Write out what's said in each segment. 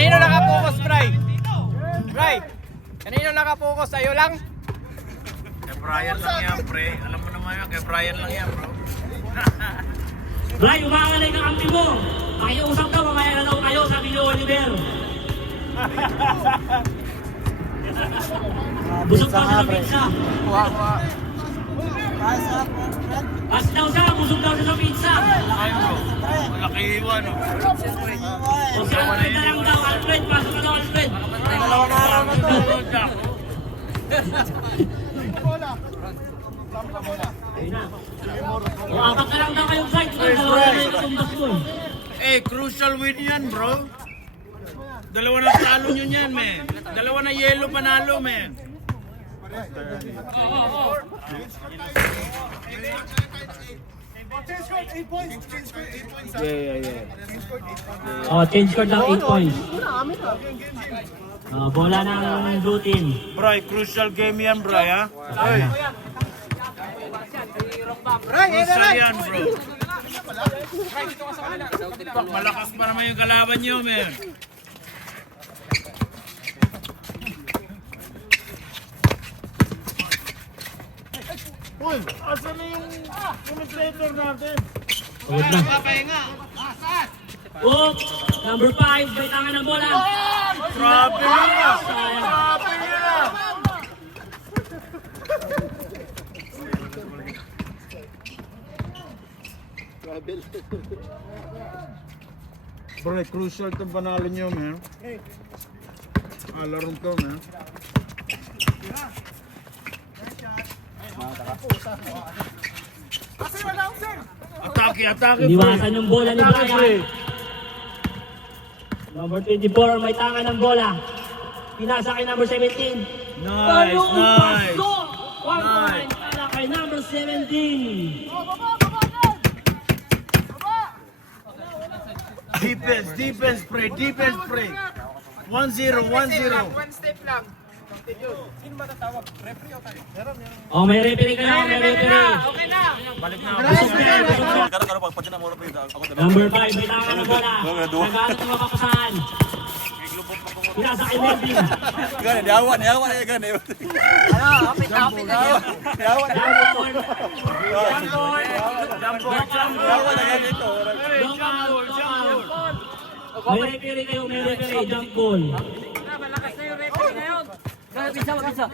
Kanino nakapokus, Bray? Bray, kanino nakapokus? Sa'yo lang? Kay Brian lang yan, pre. Alam mo naman yan, kay Brian lang yan, bro. Bray, umakalay ng kampi mo. Pakiusap daw, mamaya na daw kayo, sabi ni Oliver. Busog daw siya sa pizza. Pas daw siya, busog daw siya sa pizza. Ay, bro. Malaki iwan, oh. O siya, Alfred na lang daw, Alfred. Pasok ka daw, Alfred. Dalawang araw na to, Jack. O, apat na lang daw kayong side. Dalawa na yung katumbas mo. Eh, crucial win yan, bro. Dalawa na talo nyo yan, man. Dalawa na yellow panalo, man. O, change score daw, 8 points. Bola ng blue team. Bro, crucial game yan, bro, ha? Crucial yan, bro. Malakas pa naman yung kalaban nyo, man. Uy, asan na yung commentator natin? Pagod na. Oh, number 5, may tangan ng bola. Grabe nila! Sayang. Grabe nila! Bro, crucial itong panalo nyo, man. Larong to, man. Atake, atake, Iniwasan yung bola ni Brian. Number 24, may tangan ng bola. Pinasa kay number 17. Nice, nice. One point para kay number 17. Defense, defense, pray, defense, pray. 1-0, 1-0. One step lang. Oh, may referee ka na, may referee. Okay na. Balik na. Busog na, busog na. Number 5, may tangan ng bola. Naghanap ng mapapasahan. Pinasa kay Melvin. Gani, diawan ya gani. Jump Diawan na gani ito. May referee kayo, may referee. Jump ball. Malakas na yung referee ngayon. Bisa.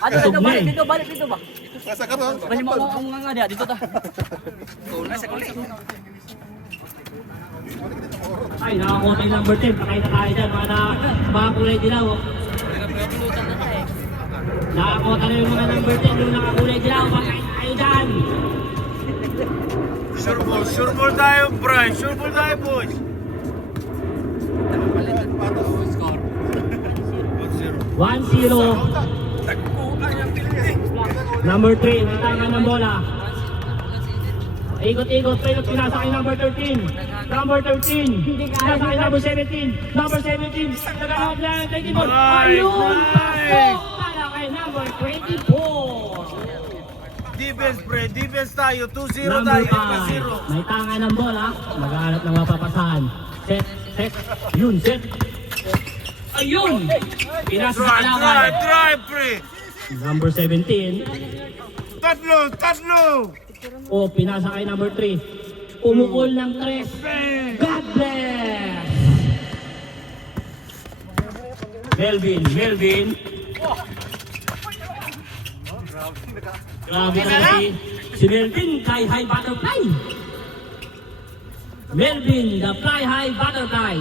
Busog na eh. Balik dito ba? Kasa ka to. Kasi mo nga dia dito ta. Ay, nakakuha tayo number 10. Pakain na tayo dyan. Mga kulay dilaw. Nakakuha tayo yung mga number 10. Yung nakakulay dilaw. Pakain na tayo dyan. Sure ball tayo, Brian. Sure ball tayo, boys. 1-0. Number 3. May tangan ng bola. Ikot-ikot. Pinasa kay number 13. Number 13. Pinasa kay number 17. Number 17. Naghanap lang. 24. Ayun! Pasok para kay number 24. Defense, pre. Defense tayo. 2-0 Number tayo. 5. May tanga ng bola. Maghanap ng mapapasahan. Set. Yun, set. Ayun! Pinasa sa kalaban. Drive, pre. Number 17. Tatlo. O, pinasa kay number 3. Umukol ng 3. God bless! Melvin. Grabe na si Melvin, fly high butterfly. Melvin, the fly high butterfly.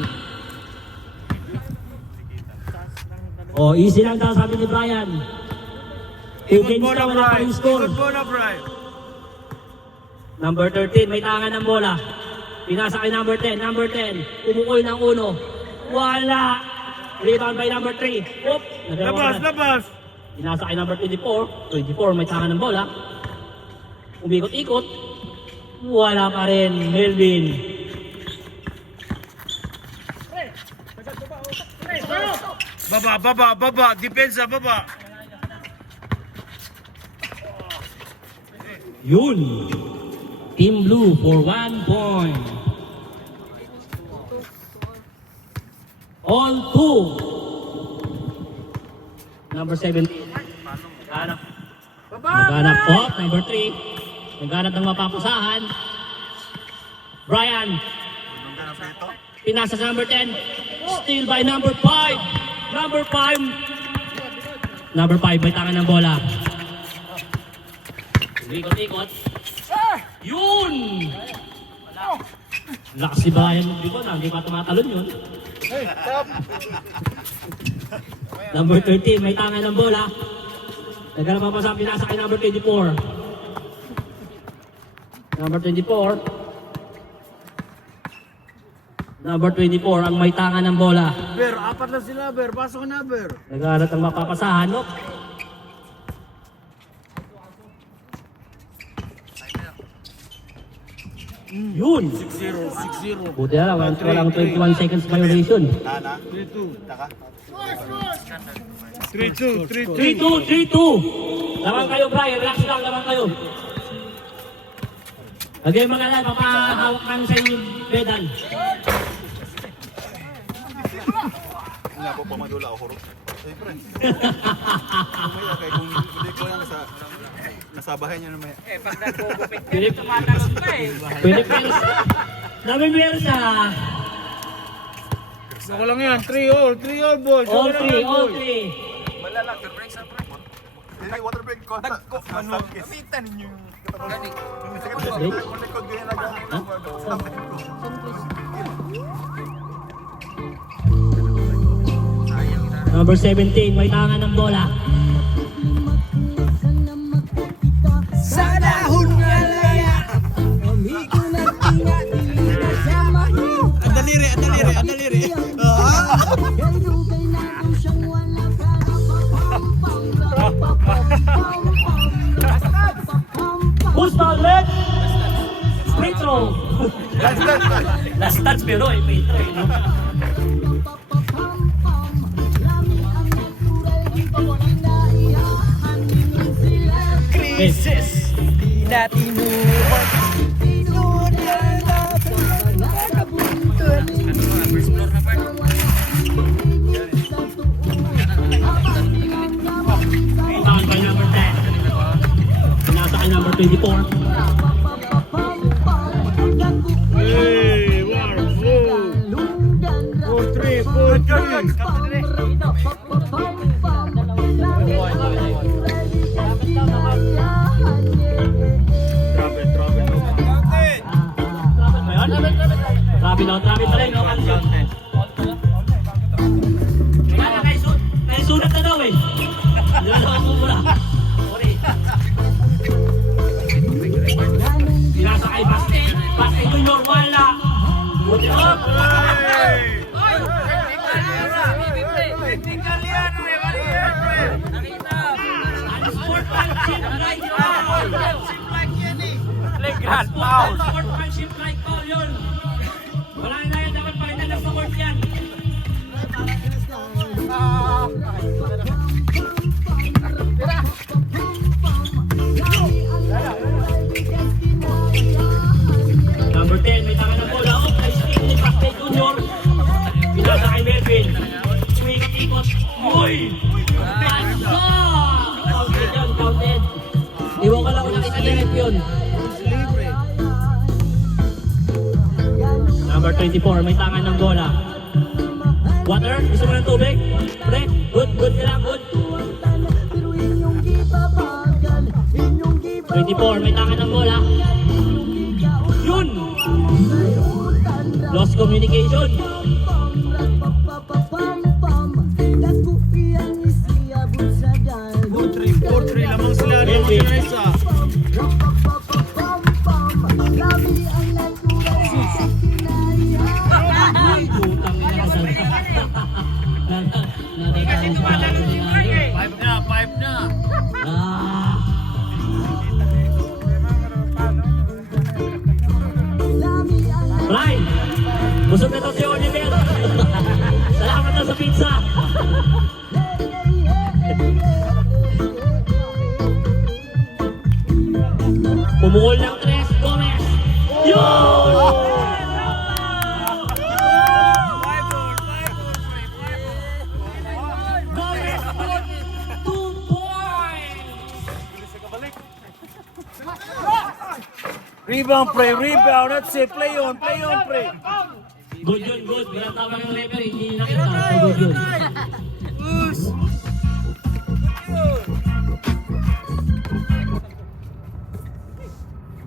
O, easy lang daw sabi ni Brian. Ikot Against mo na, ka, wala pa rin Brian. score. Ikot mo na, Brian. Number 13, may tangan ng bola. Pinasa kay number 10. Number 10, umukoy ng 1. Wala! Rebound by number 3. Oop! Labas. Pinasa kay number 24. 24, may tangan ng bola. Umikot-ikot. Wala pa rin. Melvin. Baba. Depensa, baba. Yun! Team Blue for 1 point. On 2. Number 17. Naghanap. Naghanap po. Number 3. Naghanap ng mapapusahan. Brian. Pinasa sa number 10. Steal by number 5. Number 5. Number 5 may tangan ng bola. Ikot-ikot. Yun! Lakas si Brian. Di ba? Hindi pa tumatalon yun. Number 13, may tangan ng bola. Naghanap pa sa pinasa kay number 24. Number 24. Number 24 ang may tangan ng bola. Ber, apat na sila, Ber. Pasok na, Ber. Naghanap ng mapapasahan, no? Yun! 6-0. Buti na lang, walang 21 seconds violation. 3-2. 3-2! Laban kayo, Brian. Relax lang, laban kayo. Lagay mga lang, papahawak kami sa inyong bedan. Nga po pamadula ako. Siyempre. Kumaya kaya kung hindi ko lang nasa bahay niya naman. Pag nagpupupit ka, Philip. tumatalon ka eh. Philippines. Namimiwersa. Ako lang yan. 3-all, boys. All three. Hindi, water break ko. Kapitan ninyo yung katawan. Break? Likod ganyan na gano'n. Number 17, may tangan ng bola. Who's ball red? Free throw. Last touch pero free throw, no? Krisis, di natin uwan. Found by number 10. Pinasa kay number 24. Hey, war, 4-3. Travel pa rin, no? Kaya kay sulat na daw eh. Hindi na ako mula. Sorry. Pinasa kay Basket. Basket Junior, wala. Buti up. Sportsmanship like foul. Legal foul. Sportsmanship like foul yun. Wala na yan, dapat pakita na sa court yan. Number 10, may tangan ng bola. Oh, ay stick ni Basket Junior. Pinasa kay Melvin. Ikot-ikot. Uy! Pasa! Counted yun, counted. Iwan ko lang kung nakita-direct yun. Number 24, may tangan ng bola. Water? Gusto mo ng tubig? Pre? Good ka lang, good. 24, may tangan ng bola. Yun! Lost communication. 4-3. Lamang sila. Isa. Ay, putang ina ka dyan. Five na. Ah. Brian, busog na to si Oliver. Salamat na sa pizza. Pumukol ng 3, Gomez. Yun! Rebound, pre. Rebound. That's it. Play on, pre. Good yun, good. Bilang tawag ng referee, hindi nakita. So good yun.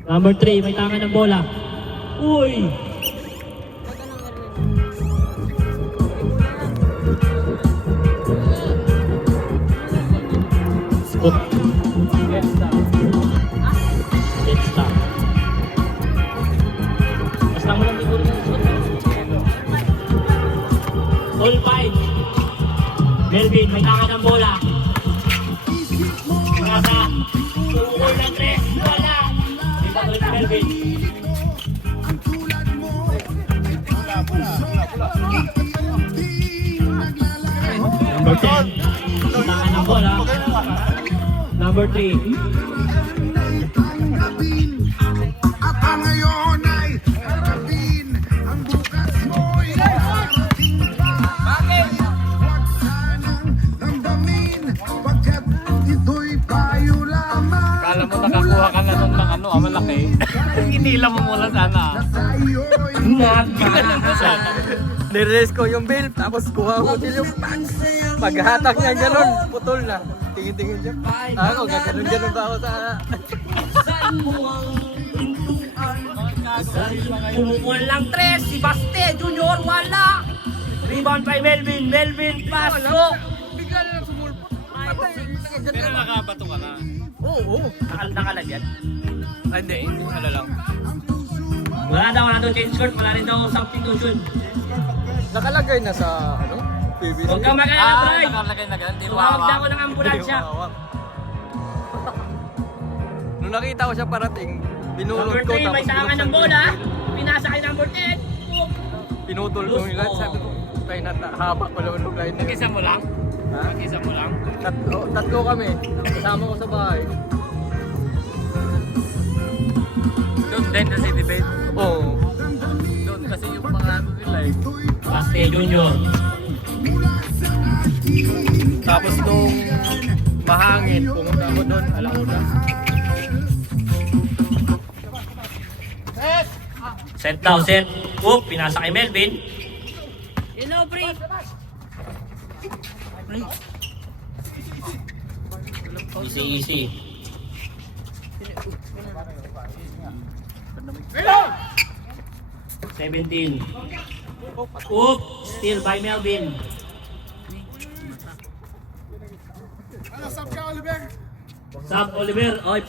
Number 3, may tangan ng bola. Uy! Scoop. Get stop. Basta mo lang siguro ng scoop. All 5. Melvin, may tangan ng bola. Nasa ukol ng 3. Wala. May patuloy si Melvin. Number 10. May tangan ng bola. Number 3. At ang ngayon ay harapin ang bukas mo'y darating pa. Huwag sanang damdamin pagkat ito'y payo lamang. Kala mo nakakuha ka na nun ng ano, malaki. Inila mo muna sana. Sa iyo'y Ganun mo sana. Nirelease ko yung bill, tapos kuha ko din yung paghatak niya gano'n, putol na. Tingin-tingin siya. Ako, gaganon-ganon ba ako sa... Umukol lang 3. Si Baste Junior, wala. Rebound by Melvin. Melvin, pasok. Bigla na lang sumulpot. Pero nakabato ka na. Oo. Nakalagyan. Ay, hindi lang. Wala daw change court. Wala rin daw substitution. Nakalagay na sa, ano? PVC. Huwag kang mag-alala, Bray. nakalagay na ganun. Tumawag na ako ng ambulansya. Nung nakita ko siya parating, binulot Number ko 3, may tangan ng bola. Pinasa kay number 10. Pinutol ko yung line. Sabi ko, tayo na, haba pala yung line na yun. Mag-isa mo lang? Ha? Mag-isa mo lang? Tatlo kami. Kasama ko sa bahay. Doon din sa City Bed? Oo. Doon kasi yung mga ano nila eh. Baste Junior. Tapos nung mahangin, pumunta ako doon, alam ko na. Set daw, set. Oop, pinasa kay Melvin. Easy, easy. Seventeen. Oop, still by Melvin. Sub Oliver. Oy.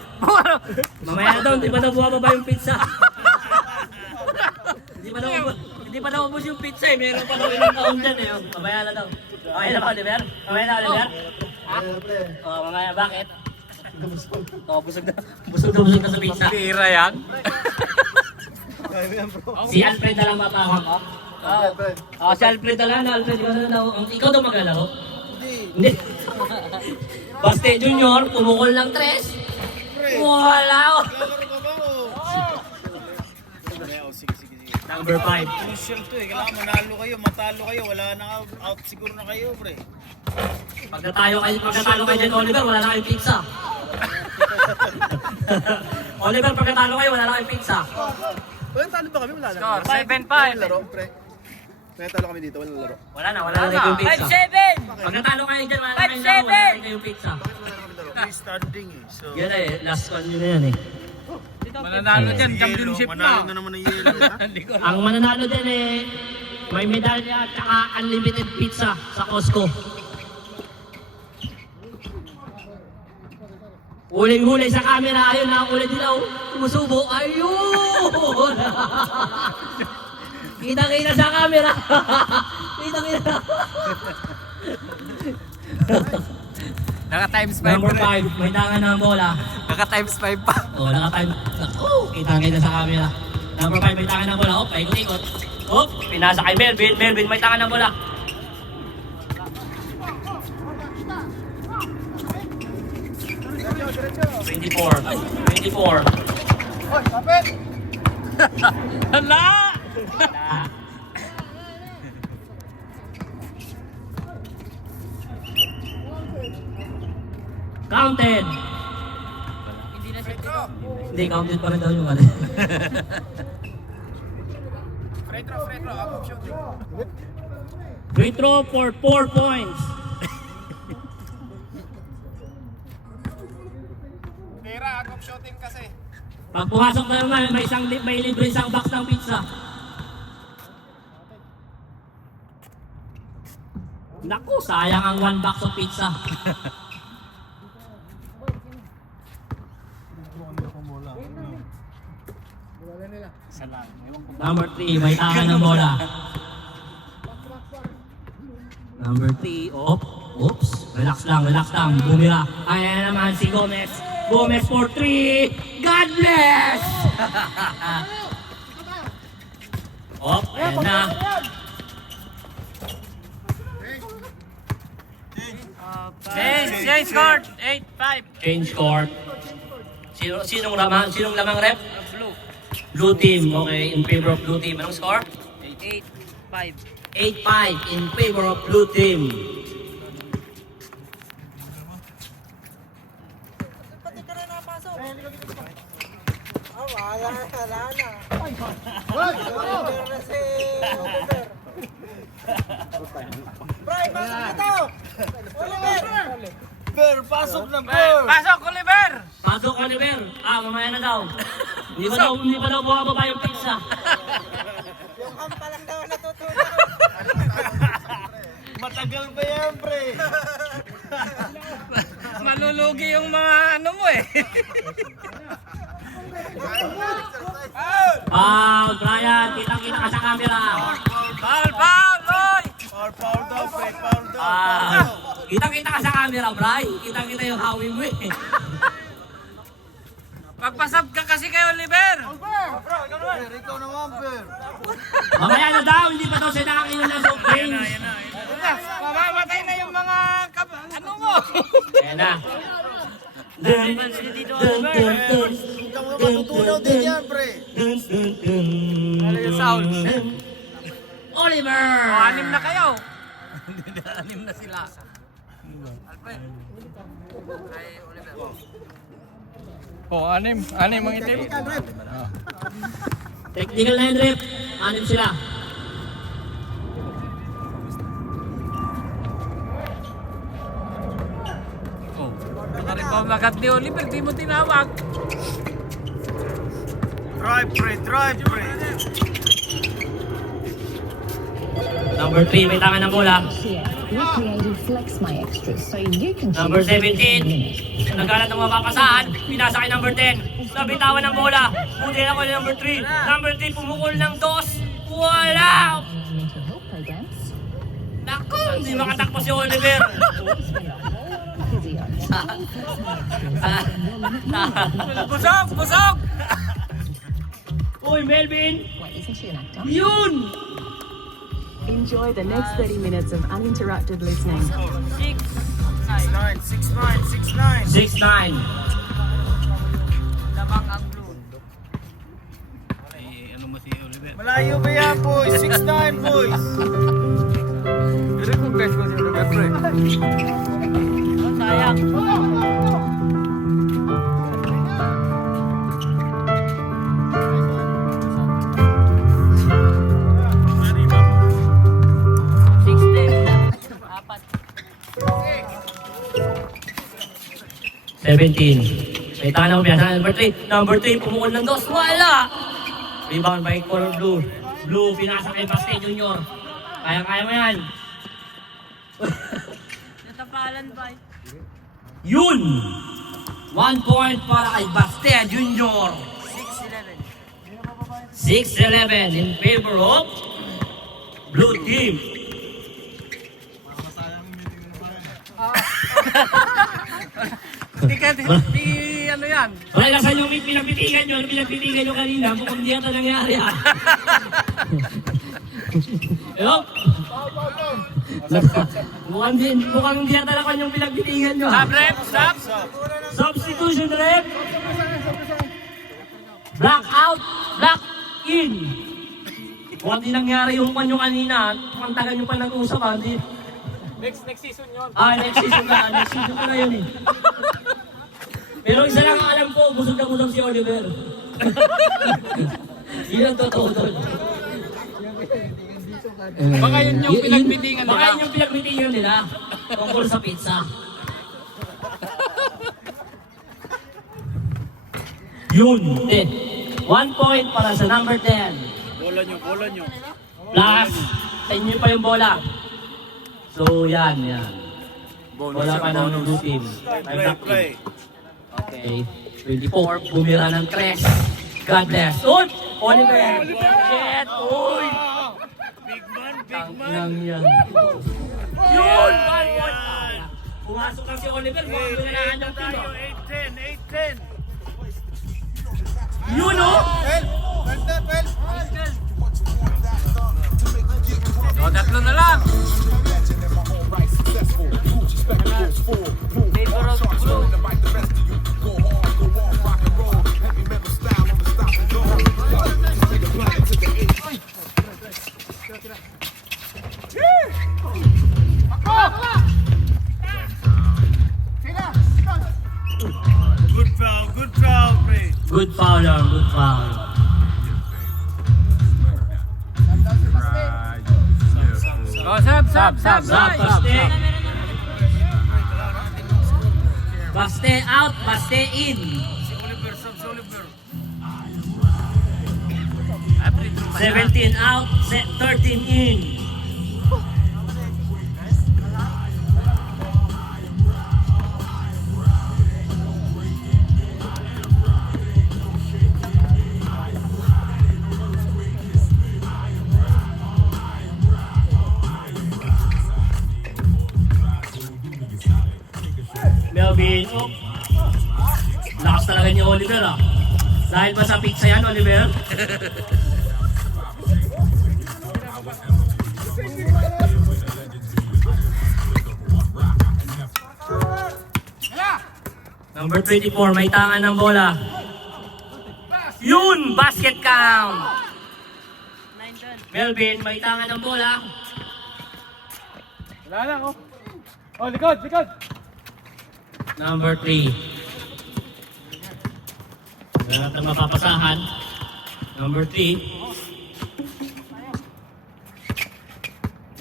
Mamaya na daw, hindi pa daw bumababa yung pizza. Hindi pa daw ubos yung pizza eh. Meron pa daw ilang taon dyan eh. Mamaya na daw. Okay na ba, Oliver? Mamaya na, Oliver? Ha? Oh, mamaya, bakit? Oh, busog na sa pizza. Tira yan. Si Alfred na lang mapahawak ko. Oh, si Alfred na lang. Alfred, ikaw daw maglalaro? Hindi. Baste Junior, pumukol ng 3. Wala. Number 5. Crucial to eh. Kailangan manalo kayo, matalo kayo. Wala na out siguro na kayo, pre. Pagkatalo kayo dyan, Oliver, wala na kayong pizza. Oliver, pagkatalo kayo, wala na kayong pizza. Well, talo ba kami? Wala na. Score, 7-5. Walang laro, pre. May talo kami dito, walang laro. Wala na kayong pizza. 5-7! Pagkatalo kayo dyan, wala na kayong pizza. Free standing eh. So, Yan eh, last one yun na yan eh. Mananalo dyan, championship manalo na. na naman ng yelo, ha? Ang mananalo din eh, may medalya at saka unlimited pizza sa Costco. Huling-huli sa camera, ayun na, ulit nila, sumusubo, ayun! Kitang-kita sa camera! Kitang-kita! Naka times 5. Number 5, may tangan ng bola. Naka times 5 pa. Oh, naka-time. Oh, kitang-kita sa camera. Number 5, may tangan ng bola. Oh, paikot-ikot. Oh, pinasa kay Melvin. Melvin, may tangan ng bola. Twenty-four. Hala! Counted. Hindi na siya Hindi, counted pa rin daw yung ano. Free throw for 4 points. Pag pumasok na naman, may libre isang box ng pizza. Naku, sayang ang 1 box of pizza. Number 3, may taka ng bola. Number 3, oops, relax lang, bumira. Ayan naman si Gomez. Gomez for 3, God bless! Ayan na. Change court. 8-5. Change court. Sinong lamang rep? Blue team, okay, in favor of blue team. Anong score? 8-5. 8-5 in favor of blue team. Pasok, Oliver! Pasok, Oliver. Mamaya na daw. Hindi pa daw bumababa yung pizza. Matagal ba yan, pre? Malulugi yung mga ano mo eh. Brian, kitang-kita ka sa camera. Foul, Loy! Power daw, pre. Power daw. Kitang-kita ka sa camera, Brian. Kitang-kita yung hawing mo eh. Pagpasab ka kasi kay Oliver! Ikaw naman, Ber. Mamaya na daw, hindi pa daw siya nakakainom ng soft drinks. Mamamatay na yung mga ano mo! Ayan na. Matutunaw din yan, pre. Ano yung sound? Oliver! Anim na kayo! Anim na sila. Alfred. Kay Oliver. Anim ang itim. Technical na yun, Rip. 6 sila. Ikaw magat ni Oliver, di mo tinawag. Drive, pre. Number 3, may tama ng bola. Here, we created Flex My Extras so you can Number choose 17. Nagalat ng mapapasahan. Pinasa kay number 10. Nabitawan ng bola. Buti ako ni number 3. Number 3 pumukol ng 2. Wala! mental health programs, Naku! Hindi makatakpo si Oliver. physio. Busog! Uy, Melvin! What, isn't she an actor? Yun! Enjoy the next 30 minutes of uninterrupted listening. 6-9. 6-9. Lamang ang blue. Ano mo si Oliver? Malayo ba yan, boys? 6'9", boys. Hindi ko best ko si Oliver, pre. Sayang. Apat. 17. May tala mo biasa. Number 3. Number 3, pumukol ng 2. Wala! Rebound by color blue. Blue, pinasa kay Paste Junior. Kaya mo yan. Natapalan ba? Yun! 1 point para kay Paste Junior. 6-11 in favor of blue team. Di ano yan? Wala na saan yung pinagpitigan nyo. Ano pinagpitigan nyo kanina? Mukhang di ata nangyari ah. Hello? Mukhang di ata naman yung pinagpitigan nyo. Stop, rep! Stop! Substitution rep. Black out, black in. Mukhang di nangyari yung kanyo kanina. Mukhang tagal nyo pa nag-usap ah. Next season yun. Next season na. Next season na yun eh. Pero isa lang ang alam ko, busog na busog si Oliver. Yun ang totoo doon. Baka yun yung pinagbitingan Baka nila. yun yung pinagbitingan nila. Tungkol sa pizza. Yun, 10. 1 point para sa number 10. Bola nyo. Plus, sa inyo pa yung bola. So, yan. Bola pa ng blue team. Play. Okay. 24. Bumira ng Cres. God bless. Uy! Oliver! Shit! Uy! Big man. Nang yan. Yun! 1 point! Pumasok lang si Oliver. Mukhang binanahan ng team. Tayo, 8-10. Yun o! O, tatlo na lang. Good foul, pre. Good foul lang, good foul. O, sab. Baste. Baste out, baste in. Si Oliver. 17 out, 13 in. Melvin, oh. Lakas talaga ni Oliver ah. Dahil ba sa pizza yan, Oliver? Number 24, may tangan ng bola. Yun! Basket count! Melvin, may tangan ng bola. Wala lang, oh. Oh, likod. Number 3. Wala na mapapasahan. Number 3.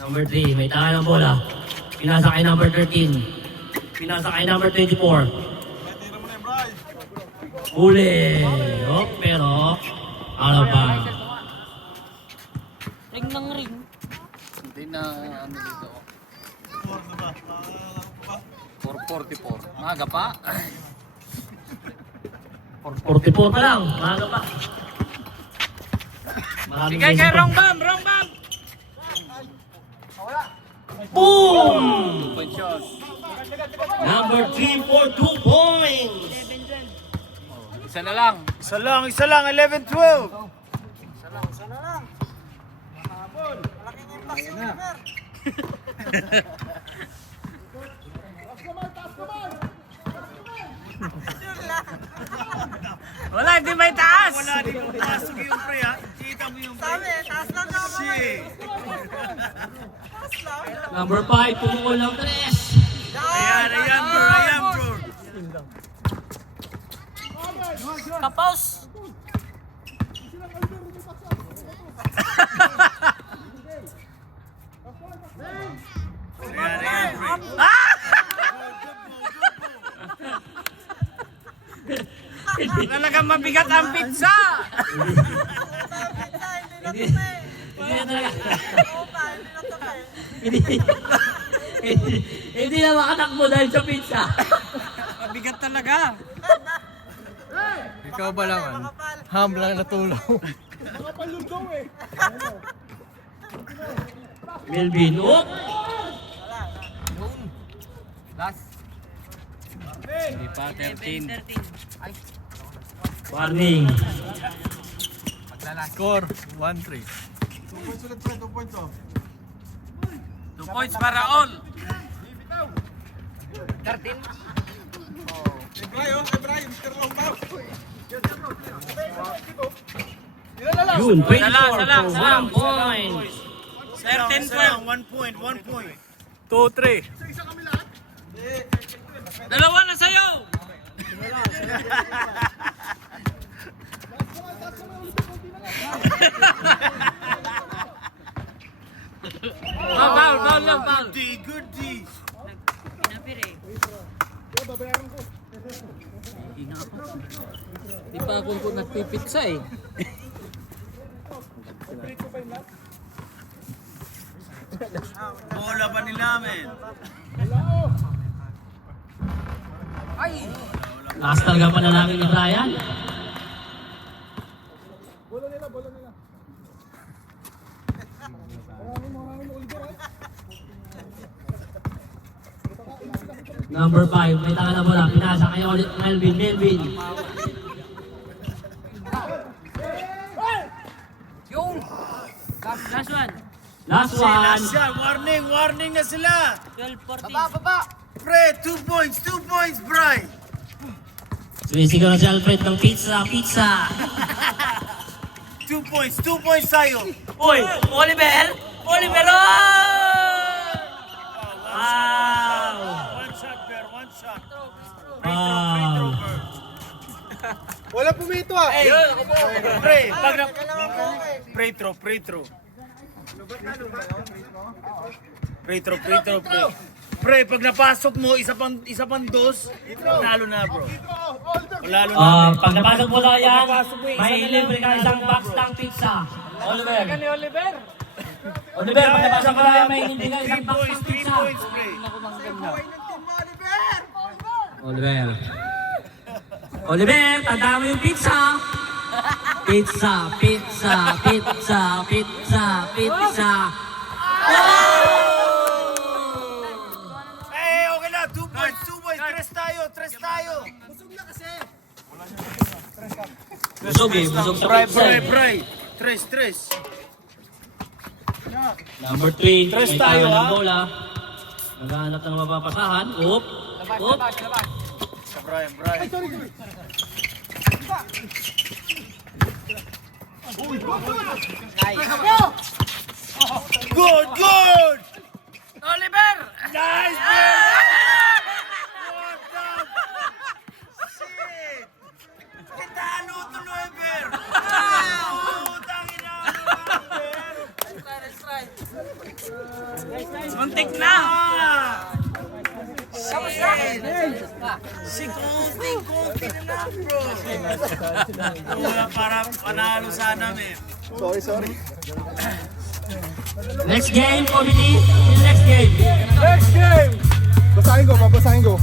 Number 3, may tangan ng bola. Pinasa kay number 13. Pinasa kay number 24. Huli! Oh, pero, out of bounds. Hindi na ano dito. 4:44. Maga pa. 44 pa lang, maaga pa. Maraming Sige, kay beses pa. wrong bomb. Boom! Point shot. Number 3 for 2 points! Isa na lang. Isa lang, 11-12. Wala, hindi may taas. Wala din yung pasok yung pre, ha? Kita mo yung pre. Shit. Number 5, pumukol ng 3. Ayan, bro. Kapos. Ayan, pre. Talagang mabigat ang pizza. Hindi na talaga. Hindi na makatakbo dahil sa pizza. Mabigat talaga. Ikaw ba lang, ham lang natulaw. Melvin, oh! Last. Hindi pa 13. Warning. Score, 1-3. 2 points para all. 13. Yun, 24 Salang. for 1 point. 13-12. 1 point. 2-3. Dalawa na sa'yo. Foul lang, foul. Good D. Di pa ako nagpipitsa eh. Bola pa nila, men. Lakas talaga panalangin ni Brian. Number 5, may taka na bola. Pinasa kayo ulit Melvin. Last one. Last one. Last shot. Warning na sila. 12-14. Pre, 2 points, Bri. Sumisigaw na si Alfred ng pizza. 2 points tayo. Uy, Oliver! Oh! Wow! One shot, Bear, one shot. Wow! Wala pumito ah. Pre, pag na... Pre throw. Pre, pag napasok mo, isa pang dos, panalo na, bro. Lalo na. Pag napasok mo na yan, may libre ka isang box ng pizza. Oliver, pag napasok mo na yan, may hindi ka 3 isang box points, ng 3 pizza. points, pre. Oliver, tanda mo yung pizza. Pizza. Eh, okay na. 2 points. 3 tayo. Busog sa pizza. Bri. 3. Number 3, Tres may tayo, tayo ng ha? bola. Naghahanap ng mapapasahan. Oop. Brian. Good! Oliver! Nice, Bear! What the shit? Kitalo tuloy, Bear! Tangina Bear! Muntik na! Si konti na lang, bro. Wala para panalo sana, men. Sorry. Next game, committee. Next game. Basahin ko.